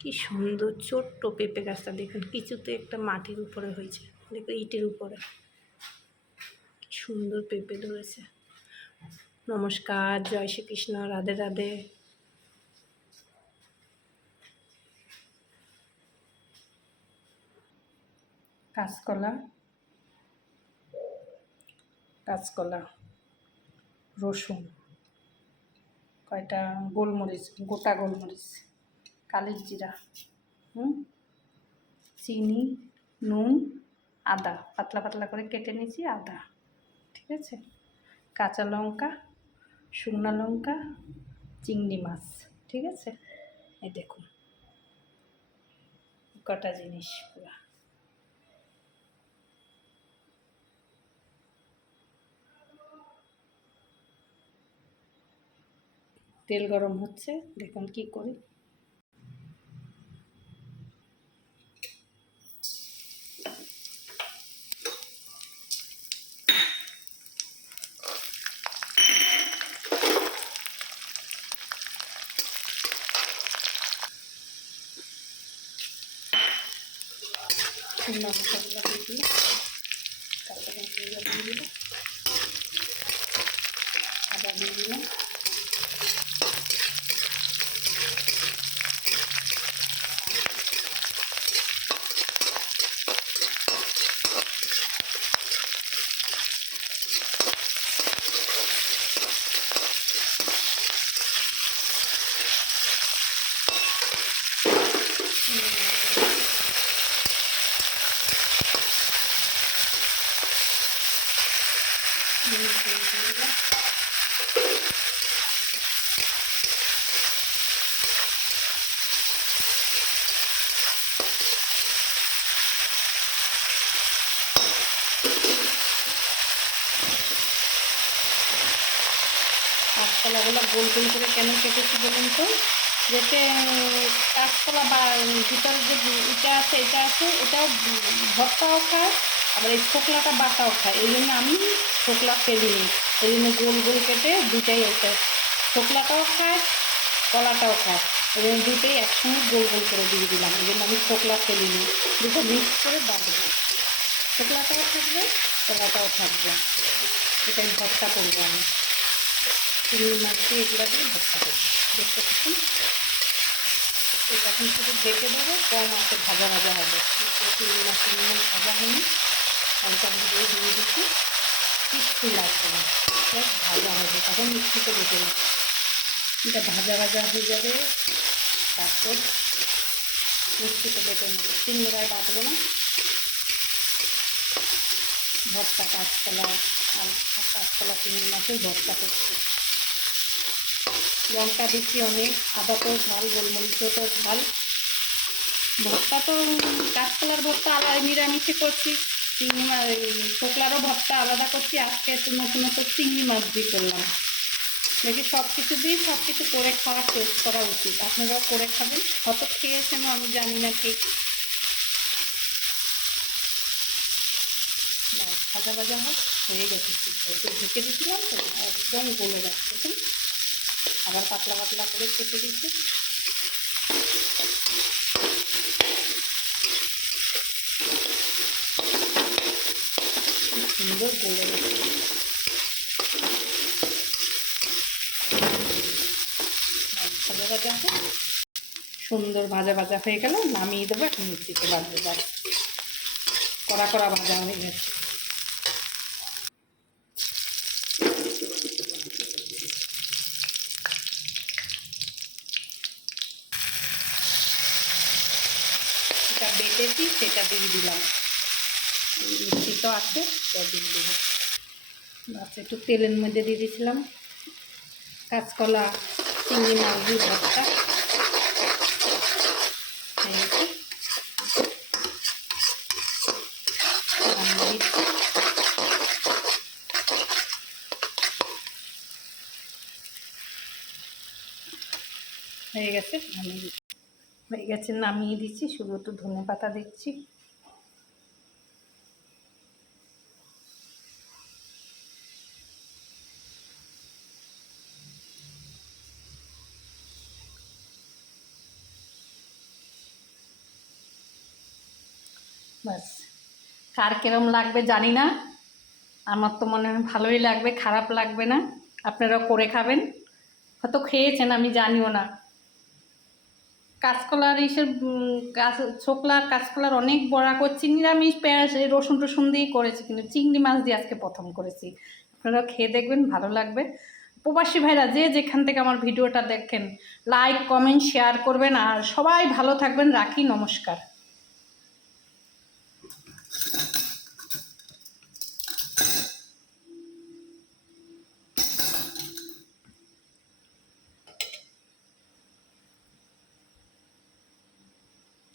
কি সুন্দর ছোট্ট পেঁপে গাছটা দেখুন, কিছুতে একটা মাটির উপরে হয়েছে, দেখুন ইটের উপরে কি সুন্দর পেঁপে ধরেছে। নমস্কার, জয় শ্রীকৃষ্ণ, রাধে রাধে। কাঁচকলা, কাঁচকলা, রসুন, কয়টা গোলমরিচ, গোটা গোলমরিচ, কালির জিরা, চিনি, নুন, আদা পাতলা পাতলা করে কেটে নিয়েছি, আদা, ঠিক আছে, কাঁচা লঙ্কা, শুকনো লঙ্কা, চিংড়ি মাছ, ঠিক আছে। এই দেখুন কটা জিনিস পুরো। তেল গরম হচ্ছে, দেখুন কি করি। শুকনো মশলাগুলো দিয়ে দিল, কাঁচা লঙ্কাগুলো দিয়ে দিল, আদা দিয়ে দিলাম, কাঁচকলাগুলো গোল গোল করে কেন কেটেছি বলুন তো, যাতে কাঁচকলা বা ভিতরে যে এটা আছে এটাও ভর্তাও খায়, আবার এই ছোকলাটা বাটাও খায়। এই জন্য আমি ছোকলা ফেলিনি, এই জন্য গোল গোল কেটে দুটাই একটা, ছোকলাটাও খায় কলাটাও খায়, এই জন্য দুটোই একসঙ্গে গোল গোল করে দিয়ে দিলাম। এই জন্য আমি ছোকলা ফেলিনি, দুটো মিক্স করে বাঁধবো, ছোকলাটাও থাকবে কলাটাও থাকবে, এটাই ভর্তা করবো আমি। চিংড়ি মাছ দিয়ে এগুলো দিয়ে ভর্তা করবো, দেখতে পাচ্ছেন। এটা এখন শুধু ঢেকে দেবো, কম আছে ভাজা ভাজা হবে। চিংড়ি মাছ ভাজা হয়নি, হালকা দিয়ে দিয়ে দিচ্ছি, কিচ্ছু লাগবে না, ভাজা হবে, তখন মিষ্টিতে রেখে নেব। এটা ভাজা ভাজা হয়ে যাবে, তারপর মিষ্টিতে বেটে নেব, চিংড়ায় বাঁধবো না। ভর্তা কাঁচকলা আর কাঁচকলা চিংড়ি মাছের ভর্তা করছি। লঙ্কা দিচ্ছি অনেক, আদাটাও ঝাল, গোলমরিচটাও ঝাল। ভর্তা তো কাঁচকলার ভর্তা আলাদা নিরামিষে করছি, চিংড়ি মাছ ছোকলারও ভর্তা আলাদা করছি, আজকে একটু নতুন নতুন চিংড়ি মাছ দিয়ে করলাম। দেখি সব কিছু দিয়ে সব কিছু করে খাওয়া টেস্ট করা উচিত, আপনারাও করে খাবেন, কত খেয়েছেন আমি জানি না ঠিক। ভাজা ভাজা হোক, হয়ে গেছে, একটু ঢেকে দিয়েছিলাম তো একদম গলে গেছে, দেখুন আবার পাতলা পাতলা করে কেটে দিচ্ছি। সুন্দর গলে গেছে, ভাজা ভাজা হোক, সুন্দর ভাজা ভাজা হয়ে গেল, নামিয়ে দেবো। এখন মিষ্টিতে বাঁধবো, বাস কড়া কড়া ভাজা হয়ে গেছে। যেটা বেটেছি সেটা দিয়ে দিলাম, মিষ্টি তো আছে সেটা দিয়ে দেবো। বাস একটু তেলের মধ্যে দিয়ে দিয়েছিলাম কাঁচকলা চিংড়ি মাছ দিয়ে ভর্তা, হয়ে গেছে, হয়ে গেছে, নামিয়ে দিচ্ছি, শুধু একটু ধনে পাতা দিচ্ছি। ব্যাস, কার কিরম লাগবে জানি না, আমার তো মনে হয় ভালোই লাগবে, খারাপ লাগবে না। আপনারাও করে খাবেন, হয়তো খেয়েছেন আমি জানিও না। কাঁচকলার এইসব ছোকলা কাঁচকলার অনেক বড়া করছি, নিরামিষ পেঁয়াজ রসুন টসুন দিয়েই করেছি, কিন্তু চিংড়ি মাছ দিয়ে আজকে প্রথম করেছি। আপনারা খেয়ে দেখবেন, ভালো লাগবে। প্রবাসী ভাইরা যে যেখান থেকে আমার ভিডিওটা দেখেন, লাইক কমেন্ট শেয়ার করবেন, আর সবাই ভালো থাকবেন। রাখি, নমস্কার।